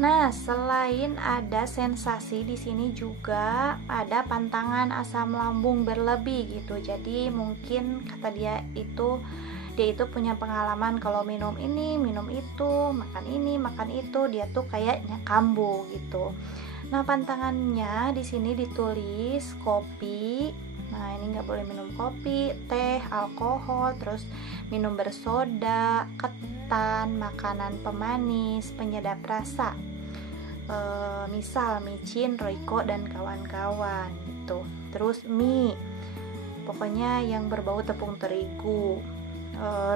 Nah, selain ada sensasi di sini juga ada pantangan asam lambung berlebih gitu. Jadi mungkin kata dia itu punya pengalaman kalau minum ini, minum itu, makan ini, makan itu, dia tuh kayaknya kambuh gitu. Nah, pantangannya di sini ditulis kopi. Nah, ini nggak boleh minum kopi, teh, alkohol, terus minum bersoda, ketan, makanan pemanis, penyedap rasa. Misal micin, roiko dan kawan-kawan gitu. Terus mie, pokoknya yang berbau tepung terigu,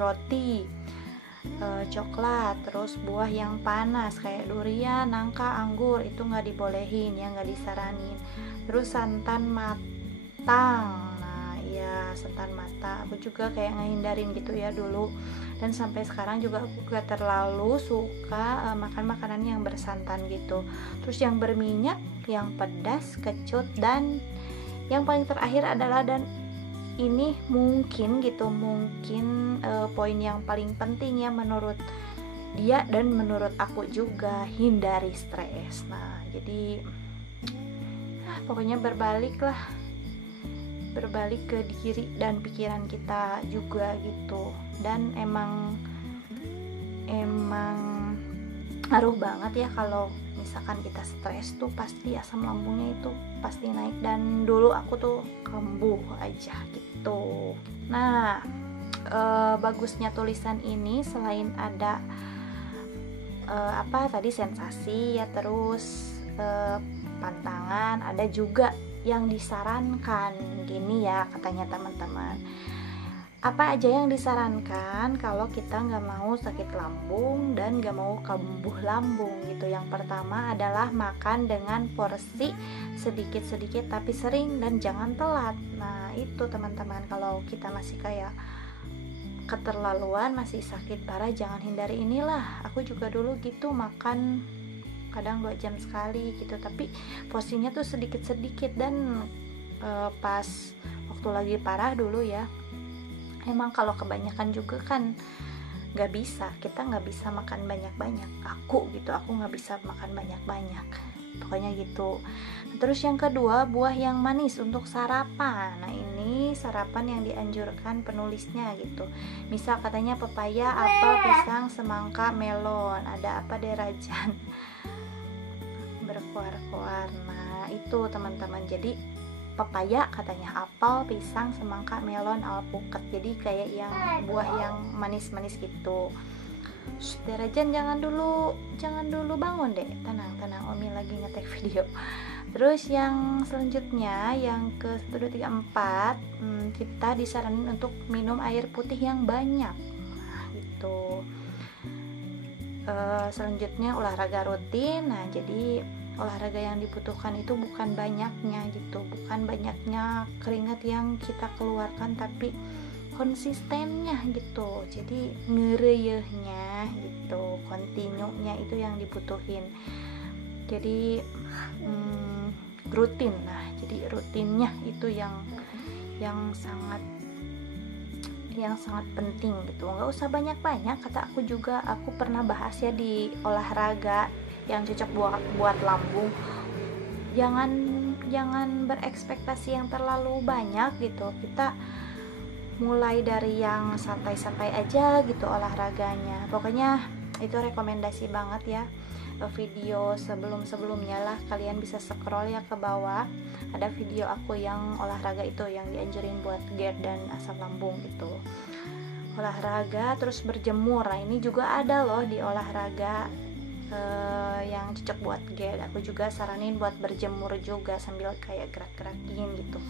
roti, coklat, terus buah yang panas kayak durian, nangka, anggur itu nggak dibolehin ya, nggak disaranin. Terus santan matang, nah ya santan matang aku juga kayak ngehindarin gitu ya dulu, dan sampai sekarang juga aku gak terlalu suka makan makanan yang bersantan gitu. Terus yang berminyak, yang pedas, kecut, dan yang paling terakhir adalah, dan ini mungkin poin yang paling penting ya menurut dia dan menurut aku juga, hindari stres. Nah jadi pokoknya berbalik ke diri dan pikiran kita juga gitu. Dan emang ngaruh banget ya kalau misalkan kita stres tuh pasti asam lambungnya itu pasti naik, dan dulu aku tuh kambuh aja gitu. Nah, bagusnya tulisan ini selain ada sensasi ya, terus pantangan, ada juga yang disarankan gini ya katanya teman-teman. Apa aja yang disarankan kalau kita nggak mau sakit lambung dan nggak mau kambuh lambung gitu. Yang pertama adalah makan dengan porsi sedikit-sedikit tapi sering dan jangan telat. Nah itu teman-teman, kalau kita masih kayak keterlaluan, masih sakit parah, jangan hindari inilah. Aku juga dulu gitu, makan kadang 2 jam sekali gitu, tapi porsinya tuh sedikit-sedikit. Dan pas waktu lagi parah dulu ya, emang kalau kebanyakan juga kan kita nggak bisa makan banyak-banyak. Aku nggak bisa makan banyak-banyak, pokoknya gitu. Terus yang kedua, buah yang manis untuk sarapan. Nah ini sarapan yang dianjurkan penulisnya gitu. Misal katanya pepaya, apel, pisang, semangka, melon, ada apa deh Rajan berkuar-kuar. Nah itu teman-teman, jadi pepaya katanya, apel, pisang, semangka, melon, alpukat. Jadi kayak yang buah yang manis-manis gitu. Derajan jangan dulu bangun deh, tenang Omi lagi ngetek video. Terus yang selanjutnya, yang ke 1, 2, 3, 4, kita disaranin untuk minum air putih yang banyak. Nah gitu. Selanjutnya olahraga rutin. Nah jadi olahraga yang dibutuhkan itu bukan banyaknya gitu, bukan banyaknya keringat yang kita keluarkan, tapi konsistennya gitu. Jadi ngereyehnya gitu, kontinunya itu yang dibutuhin. Jadi rutin. Nah jadi rutinnya itu yang sangat penting gitu. Nggak usah banyak-banyak, kata aku juga. Aku pernah bahas ya di olahraga yang cocok buat lambung. Jangan berekspektasi yang terlalu banyak gitu. Kita mulai dari yang santai-santai aja gitu olahraganya. Pokoknya itu rekomendasi banget ya. Video sebelumnya lah, kalian bisa scroll ya ke bawah, ada video aku yang olahraga itu yang dianjurin buat GERD dan asam lambung gitu. Olahraga terus berjemur. Nah ini juga ada loh di olahraga yang cocok buat GERD. Aku juga saranin buat berjemur juga sambil kayak gerak-gerakin gitu,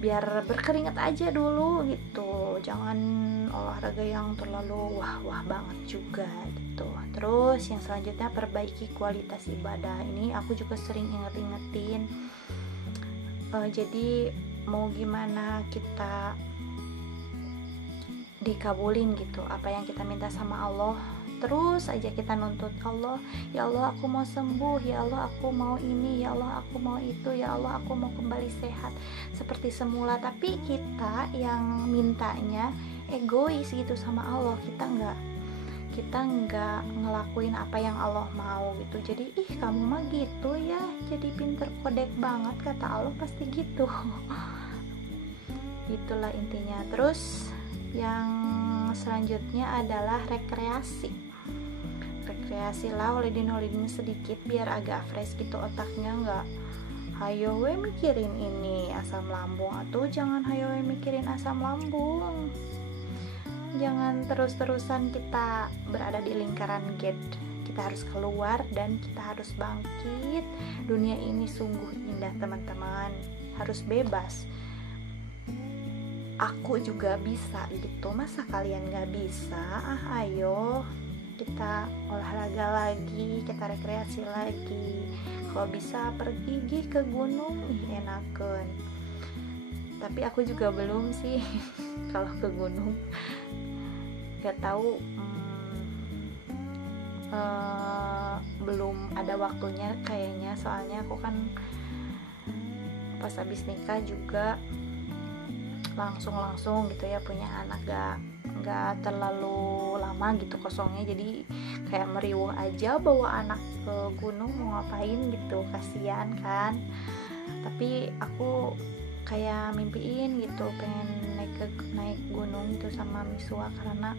biar berkeringat aja dulu gitu. Jangan olahraga yang terlalu wah banget juga gitu. Terus yang selanjutnya, perbaiki kualitas ibadah. Ini aku juga sering ingetin. Jadi mau gimana kita dikabulin gitu apa yang kita minta sama Allah, terus aja kita nuntut Allah, ya Allah aku mau sembuh, ya Allah aku mau ini, ya Allah aku mau itu, ya Allah aku mau kembali sehat seperti semula. Tapi kita yang mintanya egois gitu sama Allah, kita nggak ngelakuin apa yang Allah mau gitu. Jadi kamu mah gitu ya, jadi pinter kodek banget, kata Allah pasti gitu. Itulah intinya. Terus yang selanjutnya adalah rekreasi lah, holidin sedikit biar agak fresh gitu otaknya, nggak hayo we mikirin ini asam lambung, atau jangan hayo we mikirin asam lambung. Jangan terus-terusan kita berada di lingkaran gate. Kita harus keluar dan kita harus bangkit. Dunia ini sungguh indah teman-teman, harus bebas. Aku juga bisa gitu, masa kalian gak bisa? Ayo kita olahraga lagi, kita rekreasi lagi. Kalau bisa pergi ke gunung, enakan. Tapi aku juga belum sih kalau ke gunung, gak tahu, belum ada waktunya kayaknya. Soalnya aku kan pas habis nikah juga langsung gitu ya, punya anak, gak terlalu lama gitu kosongnya, jadi kayak meriwuh aja bawa anak ke gunung, mau ngapain gitu, kasihan kan. Tapi aku kayak mimpiin gitu, pengen naik gunung gitu sama Miswa, karena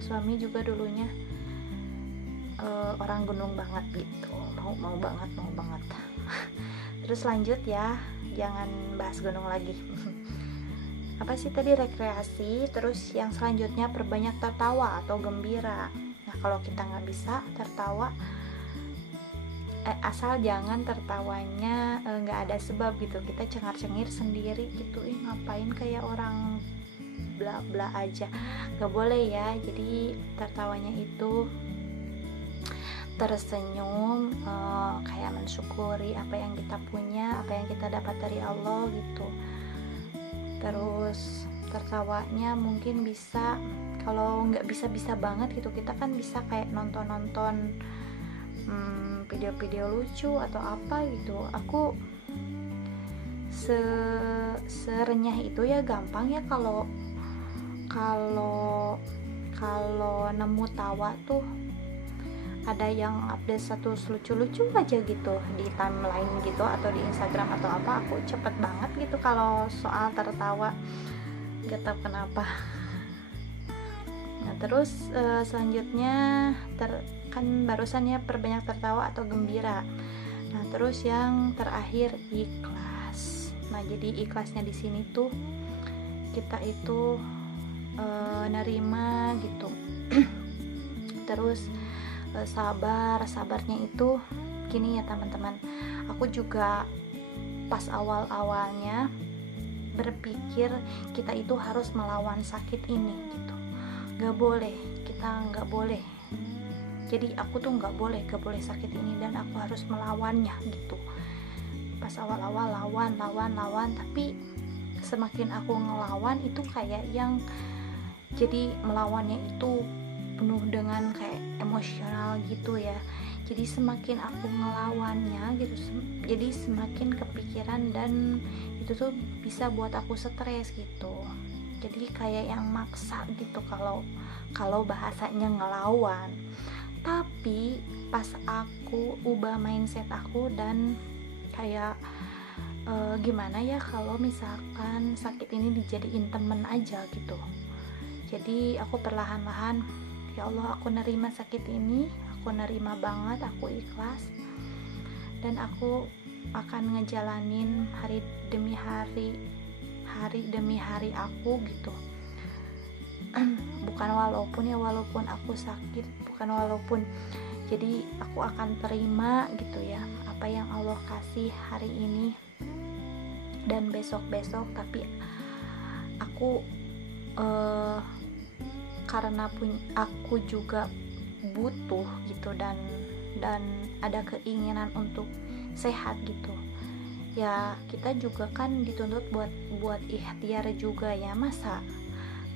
suami juga dulunya orang gunung banget gitu, mau banget. Terus lanjut ya, jangan bahas gunung lagi. Apa sih tadi? Rekreasi. Terus yang selanjutnya perbanyak tertawa atau gembira. Nah, kalau kita nggak bisa tertawa, asal jangan tertawanya nggak ada sebab gitu, kita cengar-cengir sendiri gitu, ngapain kayak orang bla bla aja, nggak boleh ya. Jadi tertawanya itu tersenyum, kayak mensyukuri apa yang kita punya, apa yang kita dapat dari Allah gitu. Terus tertawanya mungkin bisa, kalau nggak bisa banget gitu, kita kan bisa kayak nonton video-video lucu atau apa gitu. Aku serenyah itu ya, gampang ya kalau nemu tawa tuh, ada yang update status lucu-lucu aja gitu di timeline gitu, atau di Instagram atau apa, aku cepet banget gitu kalau soal tertawa, gak tau kenapa. Nah terus selanjutnya kan barusan ya perbanyak tertawa atau gembira. Nah terus yang terakhir ikhlas. Nah jadi ikhlasnya di sini tuh kita itu nerima gitu. Terus sabarnya itu gini ya teman-teman, aku juga pas awalnya berpikir kita itu harus melawan sakit ini gitu, kita nggak boleh, jadi aku tuh nggak boleh sakit ini dan aku harus melawannya gitu. Pas awal-awal lawan, tapi semakin aku ngelawan itu kayak yang jadi melawannya itu penuh dengan kayak emosional gitu ya. Jadi semakin aku ngelawannya gitu, jadi semakin kepikiran, dan itu tuh bisa buat aku stres gitu. Jadi kayak yang maksa gitu kalau bahasanya ngelawan. Tapi pas aku ubah mindset aku dan kayak gimana ya kalau misalkan sakit ini dijadiin temen aja gitu. Jadi aku perlahan-lahan, ya Allah, aku nerima sakit ini, aku nerima banget, aku ikhlas, dan aku akan ngejalanin hari demi hari aku gitu. Bukan walaupun aku sakit, jadi aku akan terima gitu ya apa yang Allah kasih hari ini dan besok, tapi aku karena aku juga butuh gitu dan ada keinginan untuk sehat gitu ya. Kita juga kan dituntut buat ikhtiar juga ya, masa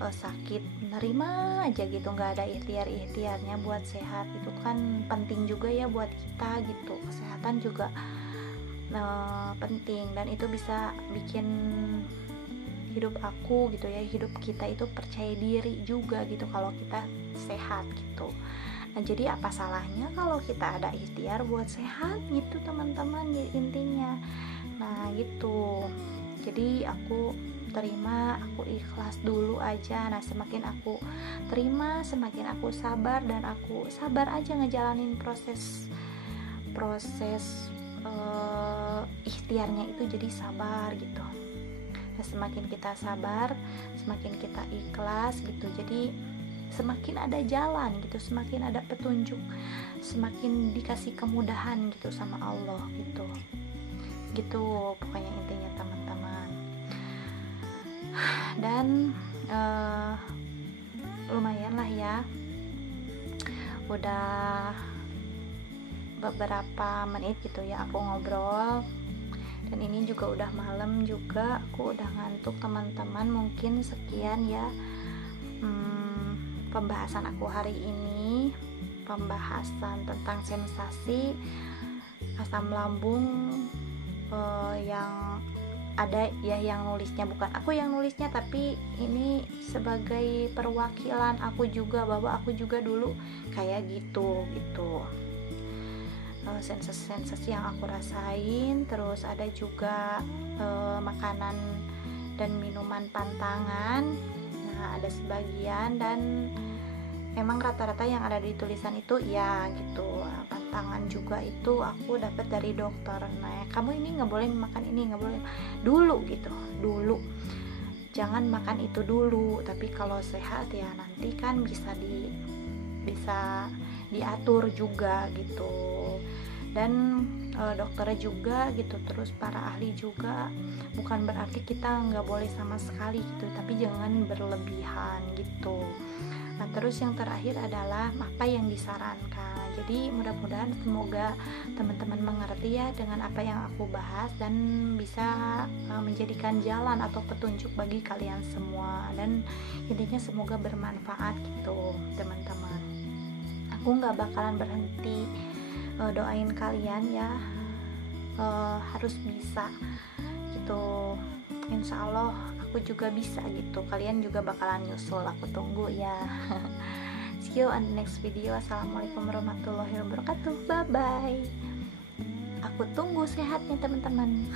sakit nerima aja gitu, nggak ada ikhtiarnya buat sehat. Itu kan penting juga ya buat kita gitu, kesehatan juga penting, dan itu bisa bikin hidup aku gitu ya, hidup kita itu percaya diri juga gitu kalau kita sehat gitu. Nah jadi apa salahnya kalau kita ada ikhtiar buat sehat gitu teman-teman, ya intinya. Nah gitu, jadi aku terima, aku ikhlas dulu aja. Nah semakin aku terima, semakin aku sabar, dan aku sabar aja ngejalanin proses ikhtiarnya itu, jadi sabar gitu. Nah semakin kita sabar, semakin kita ikhlas gitu, jadi semakin ada jalan gitu, semakin ada petunjuk, semakin dikasih kemudahan gitu sama Allah gitu pokoknya intinya teman-teman. Dan lumayan lah ya, udah beberapa menit gitu ya aku ngobrol, dan ini juga udah malam juga, aku udah ngantuk teman-teman. Mungkin sekian ya pembahasan aku hari ini, pembahasan tentang sensasi asam lambung yang ada ya, yang nulisnya bukan aku yang nulisnya, tapi ini sebagai perwakilan aku juga, bahwa aku juga dulu kayak gitu sensasi yang aku rasain. Terus ada juga makanan dan minuman pantangan. Nah ada sebagian, dan memang rata-rata yang ada di tulisan itu ya gitu. Pantangan juga itu aku dapat dari dokter. Nah kamu ini nggak boleh makan ini, nggak boleh dulu gitu, dulu jangan makan itu dulu, tapi kalau sehat ya nanti kan bisa diatur juga gitu. Dan dokternya juga gitu, terus para ahli juga, bukan berarti kita nggak boleh sama sekali gitu, tapi jangan berlebihan gitu. Nah terus yang terakhir adalah apa yang disarankan. Jadi mudah-mudahan semoga teman-teman mengerti ya dengan apa yang aku bahas, dan bisa menjadikan jalan atau petunjuk bagi kalian semua, dan intinya semoga bermanfaat gitu teman-teman. Aku nggak bakalan berhenti doain kalian ya, harus bisa gitu. Insya Allah aku juga bisa gitu, kalian juga bakalan nyusul, aku tunggu ya. See you on the next video. Assalamualaikum warahmatullahi wabarakatuh, bye bye. Aku tunggu sehatnya teman-teman.